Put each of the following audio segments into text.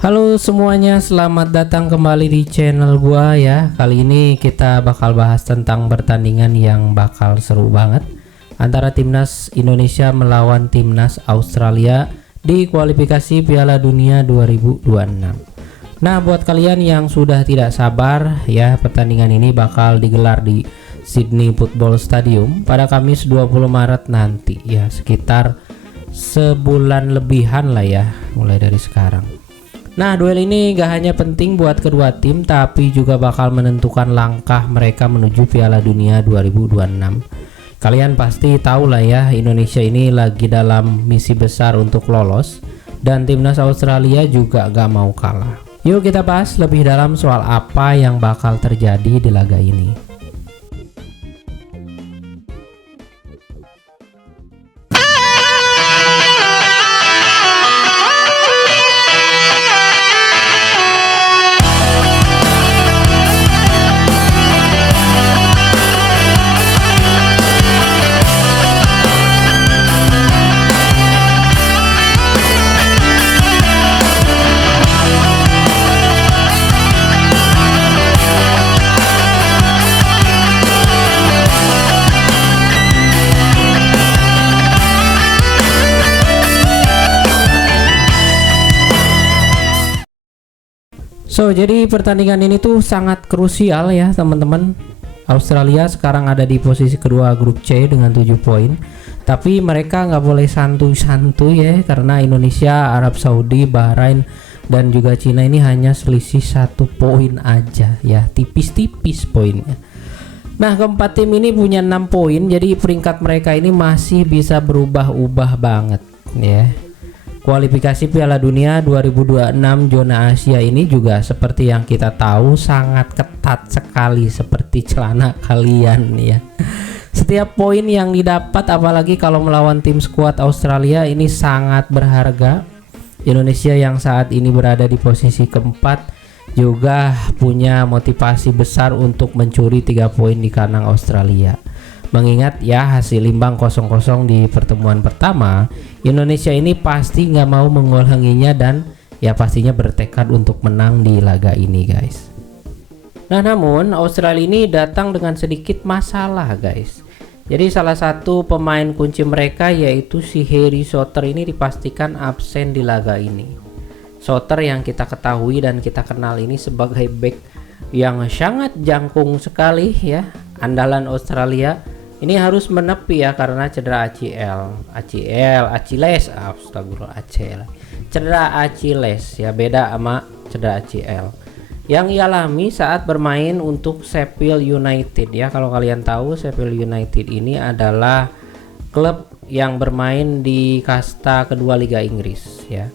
Halo semuanya, selamat datang kembali di channel gua ya. Kali ini kita bakal bahas tentang pertandingan yang bakal seru banget antara timnas Indonesia melawan timnas Australia di kualifikasi Piala Dunia 2026. Nah, buat kalian yang sudah tidak sabar ya, pertandingan ini bakal digelar di Sydney Football Stadium pada Kamis 20 Maret nanti ya, sekitar sebulan lebihan lah ya mulai dari sekarang. Nah, duel ini gak hanya penting buat kedua tim, tapi juga bakal menentukan langkah mereka menuju Piala Dunia 2026. Kalian pasti tahu lah ya, Indonesia ini lagi dalam misi besar untuk lolos, dan timnas Australia juga gak mau kalah. Yuk kita bahas lebih dalam soal apa yang bakal terjadi di laga ini. Jadi pertandingan ini tuh sangat krusial ya teman-teman. Australia sekarang ada di posisi kedua grup C dengan 7 poin. Tapi mereka nggak boleh santuy-santuy ya, karena Indonesia, Arab Saudi, Bahrain dan juga Cina ini hanya selisih 1 poin aja ya, tipis-tipis poinnya. Nah, keempat tim ini punya 6 poin, jadi peringkat mereka ini masih bisa berubah-ubah banget ya. Kualifikasi Piala Dunia 2026 zona Asia ini juga seperti yang kita tahu sangat ketat sekali, seperti celana kalian ya. Setiap poin yang didapat, apalagi kalau melawan tim skuad Australia, ini sangat berharga. Indonesia yang saat ini berada di posisi keempat juga punya motivasi besar untuk mencuri 3 poin di kandang Australia. Mengingat ya hasil imbang 0-0 di pertemuan pertama, Indonesia ini pasti nggak mau mengulanginya dan ya pastinya bertekad untuk menang di laga ini guys. Nah, namun Australia ini datang dengan sedikit masalah guys. Jadi salah satu pemain kunci mereka yaitu si Harry Souttar ini dipastikan absen di laga ini. Souttar yang kita ketahui dan kita kenal ini sebagai bek yang sangat jangkung sekali ya, andalan Australia. Ini harus menepi ya karena cedera Achilles, astagfirullah, cedera Achilles ya, beda sama cedera ACL yang dialami saat bermain untuk Sheffield United ya. Kalau kalian tahu, Sheffield United ini adalah klub yang bermain di kasta kedua Liga Inggris ya.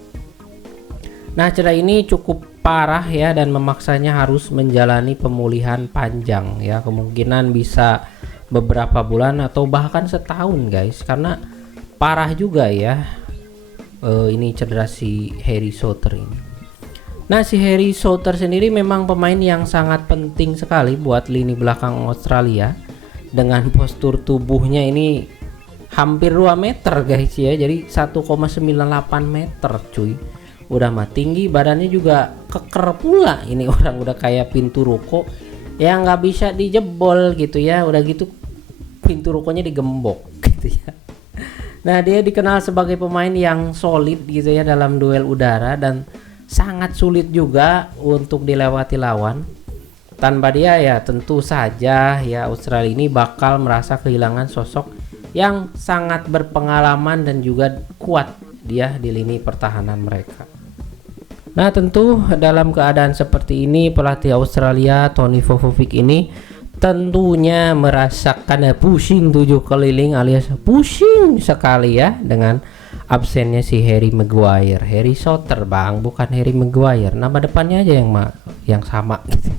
Nah, cedera ini cukup parah ya dan memaksanya harus menjalani pemulihan panjang ya, kemungkinan bisa beberapa bulan atau bahkan setahun guys, karena parah juga ya ini cedera si Harry Souttar ini. Nah, si Harry Souttar sendiri memang pemain yang sangat penting sekali buat lini belakang Australia dengan postur tubuhnya ini hampir 2 meter guys ya, jadi 1,98 meter cuy. Udah mah tinggi, badannya juga keker pula, ini orang udah kayak pintu ruko yang nggak bisa dijebol gitu ya, udah gitu pintu rukonya digembok gitu ya. Nah, dia dikenal sebagai pemain yang solid gitu ya dalam duel udara dan sangat sulit juga untuk dilewati lawan. Tanpa dia ya tentu saja ya Australia ini bakal merasa kehilangan sosok yang sangat berpengalaman dan juga kuat dia di lini pertahanan mereka. Nah, tentu dalam keadaan seperti ini pelatih Australia Tony Popovic ini tentunya merasakan pusing 7 keliling alias pusing sekali ya dengan absennya si Harry Souttar bang, bukan Harry Maguire, nama depannya aja yang sama gitu.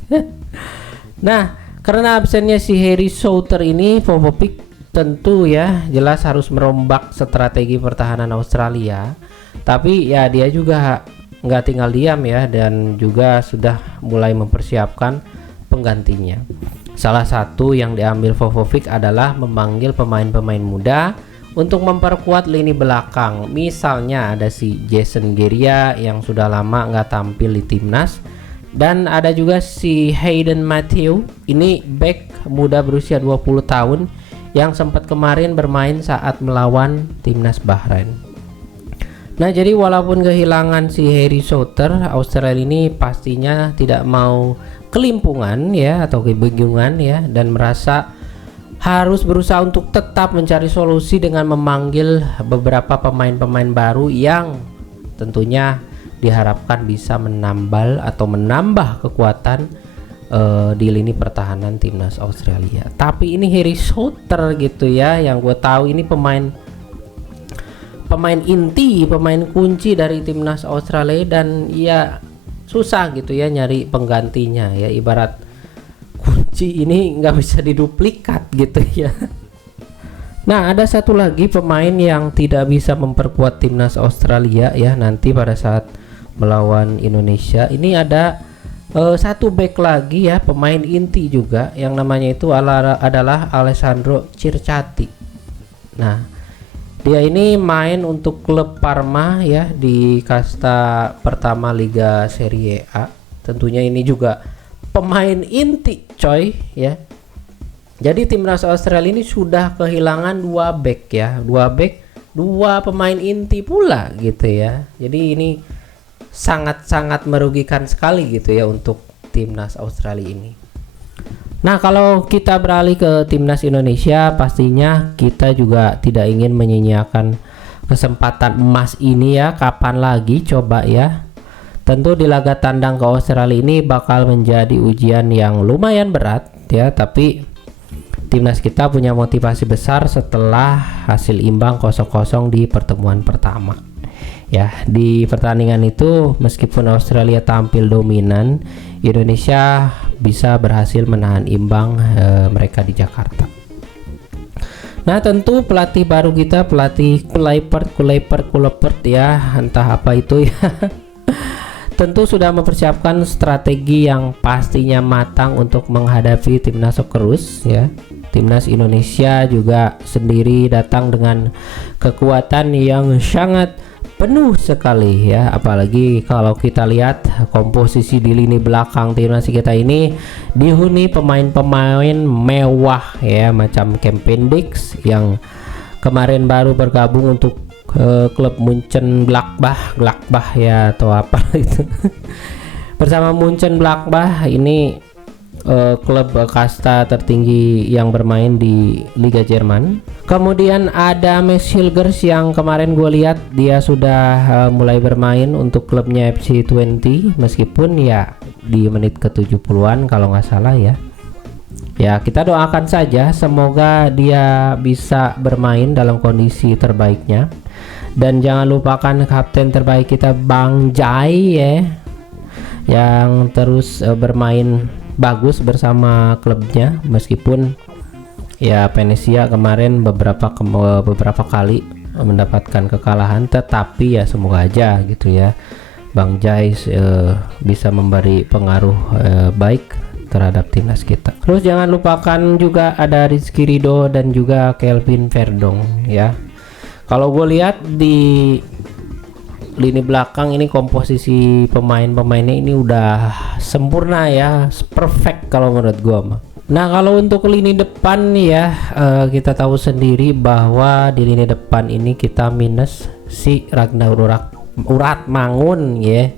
Nah, karena absennya si Harry Souttar ini, Popovic tentu ya jelas harus merombak strategi pertahanan Australia. Tapi ya dia juga nggak tinggal diam ya, dan juga sudah mulai mempersiapkan penggantinya. Salah satu yang diambil Popovic adalah memanggil pemain-pemain muda untuk memperkuat lini belakang. Misalnya ada si Jason Geria yang sudah lama nggak tampil di timnas, dan ada juga si Hayden Matthew, ini back muda berusia 20 tahun yang sempat kemarin bermain saat melawan timnas Bahrain. Nah, jadi walaupun kehilangan si Harry Souter, Australia ini pastinya tidak mau kelimpungan ya atau kebingungan ya, dan merasa harus berusaha untuk tetap mencari solusi dengan memanggil beberapa pemain-pemain baru yang tentunya diharapkan bisa menambah kekuatan di lini pertahanan timnas Australia. Tapi ini Harry Souter gitu ya, yang gue tahu ini pemain inti, pemain kunci dari timnas Australia, dan ya susah gitu ya nyari penggantinya ya, ibarat kunci ini nggak bisa diduplikat gitu ya. Nah, ada satu lagi pemain yang tidak bisa memperkuat timnas Australia ya nanti pada saat melawan Indonesia. Ini ada satu back lagi ya, pemain inti juga, yang namanya itu adalah Alessandro Circati. Nah, dia ini main untuk klub Parma ya di kasta pertama Liga Serie A. Tentunya ini juga pemain inti coy ya. Jadi timnas Australia ini sudah kehilangan 2 back ya, 2 pemain inti pula gitu ya. Jadi ini sangat-sangat merugikan sekali gitu ya untuk timnas Australia ini. Nah, kalau kita beralih ke timnas Indonesia, pastinya kita juga tidak ingin menyia-nyiakan kesempatan emas ini ya. Kapan lagi coba ya. Tentu di laga tandang ke Australia ini bakal menjadi ujian yang lumayan berat ya, tapi timnas kita punya motivasi besar setelah hasil imbang 0-0 di pertemuan pertama. Ya, di pertandingan itu meskipun Australia tampil dominan, Indonesia bisa berhasil menahan imbang mereka di Jakarta. Nah, tentu pelatih baru kita, pelatih Kluivert ya, entah apa itu ya. Tentu sudah mempersiapkan strategi yang pastinya matang untuk menghadapi timnas Socceroos ya. Timnas Indonesia juga sendiri datang dengan kekuatan yang sangat penuh sekali ya, apalagi kalau kita lihat komposisi di lini belakang timnas kita ini dihuni pemain-pemain mewah ya, macam Kevin Dix yang kemarin baru bergabung untuk klub Munchen Gladbach ya atau apa itu. Bersama Munchen Gladbach ini klub kasta tertinggi yang bermain di Liga Jerman. Kemudian ada Max Hilgers yang kemarin gue lihat dia sudah mulai bermain untuk klubnya FC 20, meskipun ya di menit ke-70-an kalau nggak salah ya. Ya, kita doakan saja semoga dia bisa bermain dalam kondisi terbaiknya. Dan jangan lupakan kapten terbaik kita Bang Jai ya, yang terus bermain bagus bersama klubnya, meskipun ya Venezia kemarin beberapa kali mendapatkan kekalahan, tetapi ya semoga aja gitu ya Bang Jai bisa memberi pengaruh baik terhadap timnas kita. Terus jangan lupakan juga ada Rizky Ridho dan juga Kelvin Verdong ya. Kalau gue lihat di lini belakang ini komposisi pemainnya ini udah sempurna ya, perfect kalau menurut gue mah. Nah, kalau untuk lini depan ya, kita tahu sendiri bahwa di lini depan ini kita minus si Ragnar Uratmangun ya,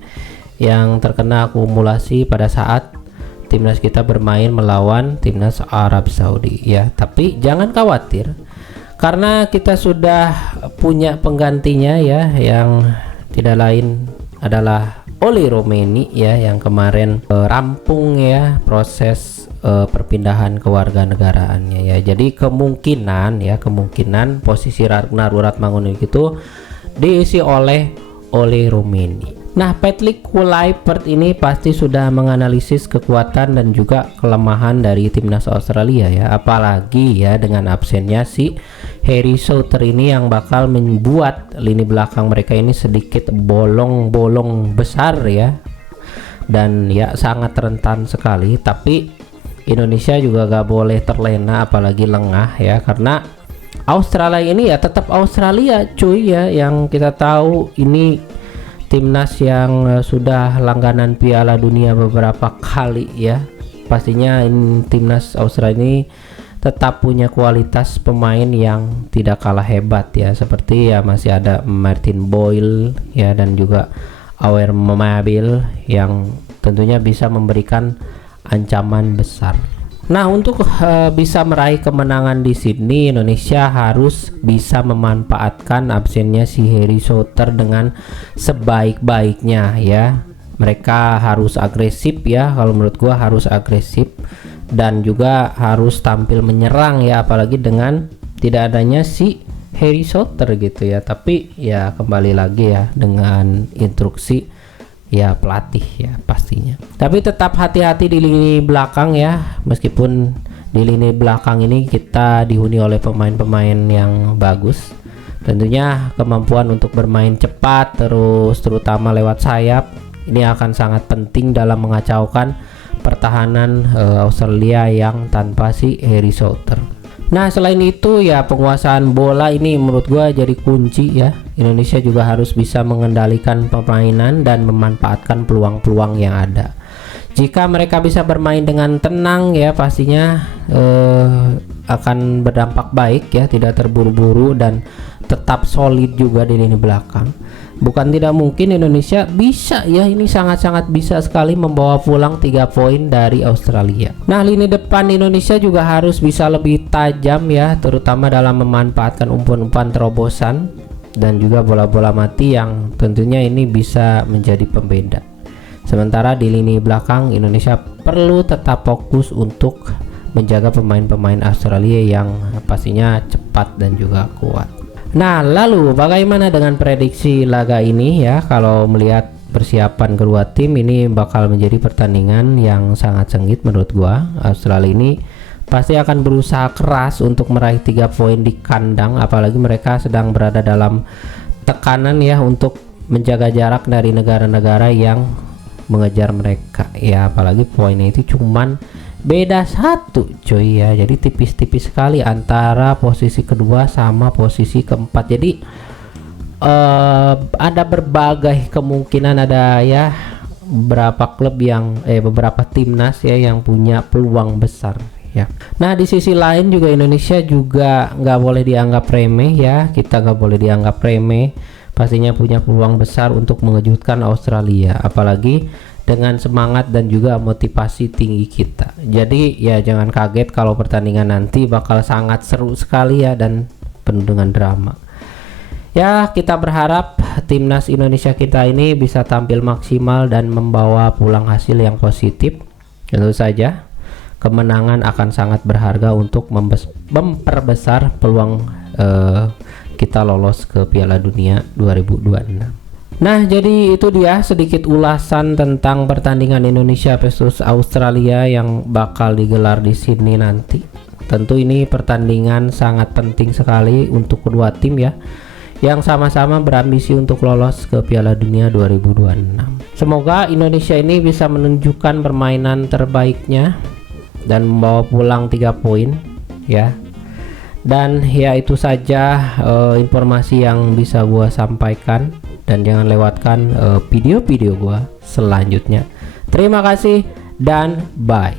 yang terkena akumulasi pada saat timnas kita bermain melawan timnas Arab Saudi ya. Tapi jangan khawatir, karena kita sudah punya penggantinya ya, yang tidak lain adalah Oli Romeni ya, yang kemarin rampung ya proses perpindahan kewarganegaraannya ya. Jadi kemungkinan posisi Ragnar Uratmangun itu diisi oleh Oli Romeni. Nah, Patrick Kluivert ini pasti sudah menganalisis kekuatan dan juga kelemahan dari timnas Australia ya, apalagi ya dengan absennya si Harry Souter ini yang bakal membuat lini belakang mereka ini sedikit bolong-bolong besar ya, dan ya sangat rentan sekali. Tapi Indonesia juga gak boleh terlena apalagi lengah ya, karena Australia ini ya tetap Australia cuy ya, yang kita tahu ini timnas yang sudah langganan Piala Dunia beberapa kali ya. Pastinya timnas Australia ini tetap punya kualitas pemain yang tidak kalah hebat ya, seperti ya masih ada Martin Boyle ya, dan juga Awer Mabil yang tentunya bisa memberikan ancaman besar. Nah, untuk bisa meraih kemenangan di Sydney, Indonesia harus bisa memanfaatkan absennya si Harry Souther dengan sebaik-baiknya ya. Mereka harus agresif ya, kalau menurut gua harus agresif, dan juga harus tampil menyerang ya, apalagi dengan tidak adanya si Harry Souther gitu ya. Tapi ya kembali lagi ya dengan instruksi ya pelatih ya pastinya. Tapi tetap hati-hati di lini belakang ya, meskipun di lini belakang ini kita dihuni oleh pemain-pemain yang bagus. Tentunya kemampuan untuk bermain cepat terutama lewat sayap ini akan sangat penting dalam mengacaukan pertahanan Australia yang tanpa si Harry Souther. Nah, selain itu ya penguasaan bola ini menurut gua jadi kunci ya. Indonesia juga harus bisa mengendalikan permainan dan memanfaatkan peluang-peluang yang ada. Jika mereka bisa bermain dengan tenang ya, pastinya akan berdampak baik ya, tidak terburu-buru dan tetap solid juga di lini belakang. Bukan tidak mungkin Indonesia bisa ya, ini sangat-sangat bisa sekali membawa pulang 3 poin dari Australia. Nah, lini depan Indonesia juga harus bisa lebih tajam ya, terutama dalam memanfaatkan umpan-umpan terobosan dan juga bola-bola mati yang tentunya ini bisa menjadi pembeda. Sementara di lini belakang Indonesia perlu tetap fokus untuk menjaga pemain-pemain Australia yang pastinya cepat dan juga kuat. Nah, lalu bagaimana dengan prediksi laga ini ya? Kalau melihat persiapan kedua tim ini bakal menjadi pertandingan yang sangat sengit menurut gua. Australia ini pasti akan berusaha keras untuk meraih 3 poin di kandang, apalagi mereka sedang berada dalam tekanan ya untuk menjaga jarak dari negara-negara yang mengejar mereka ya, apalagi poinnya itu cuman beda 1 cuy ya, jadi tipis-tipis sekali antara posisi kedua sama posisi keempat. Jadi ada berbagai kemungkinan, ada ya beberapa klub yang beberapa timnas ya yang punya peluang besar ya. Nah, di sisi lain juga Indonesia juga nggak boleh dianggap remeh ya, kita nggak boleh dianggap remeh, pastinya punya peluang besar untuk mengejutkan Australia, apalagi dengan semangat dan juga motivasi tinggi kita. Jadi ya jangan kaget kalau pertandingan nanti bakal sangat seru sekali ya, dan penuh dengan drama. Ya, kita berharap timnas Indonesia kita ini bisa tampil maksimal dan membawa pulang hasil yang positif. Tentu saja kemenangan akan sangat berharga untuk memperbesar peluang kita lolos ke Piala Dunia 2026. Nah, jadi itu dia sedikit ulasan tentang pertandingan Indonesia versus Australia yang bakal digelar di Sydney nanti. Tentu ini pertandingan sangat penting sekali untuk kedua tim ya, yang sama-sama berambisi untuk lolos ke Piala Dunia 2026. Semoga Indonesia ini bisa menunjukkan permainan terbaiknya dan membawa pulang 3 poin ya. Dan ya itu saja informasi yang bisa gua sampaikan, dan jangan lewatkan video-video gua selanjutnya. Terima kasih dan bye.